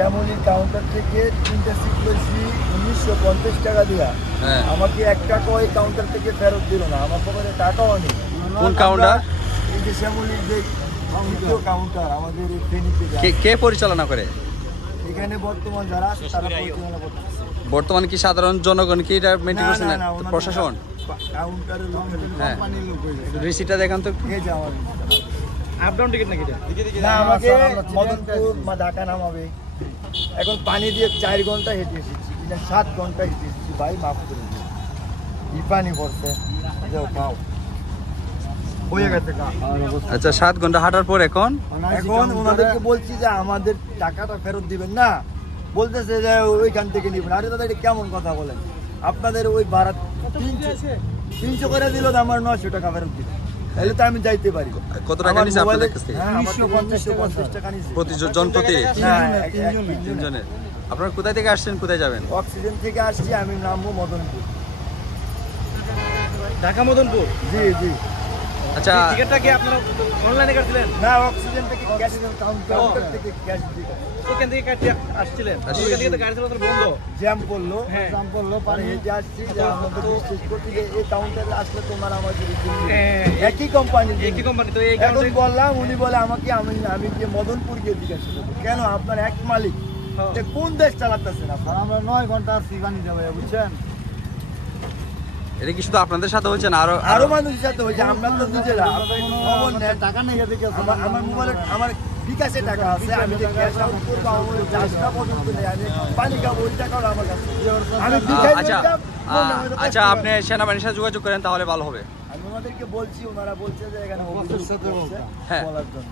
শ্যামলীর counter থেকে 3টা seat লইছি 1950 টাকা দিয়া। আমাকে 1 টাকা ওই কাউন্টার থেকে ফেরত দিল না, আমার পকেটে টাকাও নেই। কোন কাউন্টার? এই যে শ্যামলীর যে কাউন্টার আমাদের এই ফেনীতে। কে পরিচালনা করে এখানে বর্তমান যারা আছে তারা পরিচালনা করতেছে। বর্তমানে কি সাধারণ জনগণ কি এটা মেনটেন করছে না প্রশাসন? কাউন্টারের লোক, কোম্পানির লোক হইছে। রিসিটটা দেখান তো। এই যে আমার আপ ডাউন টিকিট নাকি এটা? না, আমাকে মদনপুর বা ঢাকা নামাবে। এখন পানি দিয়ে 4 ঘন্টা হেঁটে এসেছি, 7 ঘন্টা হেঁটে এসেছি। ভাই মাফ করে দিন, ই পানি পড়ছে। যাও খাও হয়ে গেছে। আচ্ছা, 7 ঘন্টা হাঁটার পর এখন ওনাদেরকে বলছি যে আমাদের টাকাটা ফেরত দিবেন না, বলতেছে যে ওইখান থেকে নিবেন। আরে দাদা, এটা কেমন কথা বলেন? আপনাদের ওই ভাড়া 300 করে দিল, আমার 900 টাকা ফেরত দিবেন, তাহলে তো আমি যাইতে পারি। কত টাকা নিছে আপনাদের কাছ থেকে? 1950 টাকা নিছে প্রতি জন প্রতি? না, 3 জনের। আপনারা কোথায় থেকে আসছেন, কোথায় যাবেন? অক্সিজেন থেকে আসছি, আমি নামবো মদনপুর। ঢাকা মদনপুর? জি জি। আচ্ছা, টিকিটটা কি আপনারা অনলাইনে কাটছিলেন? না, অক্সিজেন থেকে ক্যাশ, কাউন্টার থেকে ক্যাশ দিতে। ওখান থেকে কাটতে আসছিলেন? ওখান থেকে তো গাড়ি চলাচল বন্ধ, জ্যাম পড়লো। হ্যাঁ। জ্যাম পড়লো, পরে হেঁটে আসছি। যে আমাদের বিশ্বাস করছি যে এই কাউন্টারে আসলে তোমার আমাদের একই কোম্পানি। একই কোম্পানি তো এই এখন বললাম, উনি বলে আমাকে আমি যে মদনপুর গিয়ে জিজ্ঞাসা করবো, কেন আপনার এক মালিক কোন দেশ চালাতেছেন আপনার? আমরা 9 ঘন্টা আসছি বাণিজ্য ভাইয়া, বুঝছেন? এটা কি শুধু আপনাদের সাথে হচ্ছে না আরো মানুষের সাথে হয়েছে? আমরা তো নিজেরা টাকা নেই। আমার মোবাইলে আমার বিকাশে টাকা আছে, আমি যে ক্যাশ আউট করবো আমার 4টা পর্যন্ত নেই। আমি পানি খাবো, ওই টাকাও আমার কাছে। আচ্ছা, আপনি সেনাবাহিনীর সাথে যোগাযোগ করেন তাহলে ভালো হবে। আমি ওনাদেরকে বলছি, ওনারা বলছে যে এখানে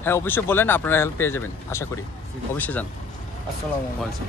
হ্যাঁ, অবশ্যই বলেন, আপনারা হেল্প পেয়ে যাবেন আশা করি। অবশ্যই যান। আসসালামু আলাইকুম।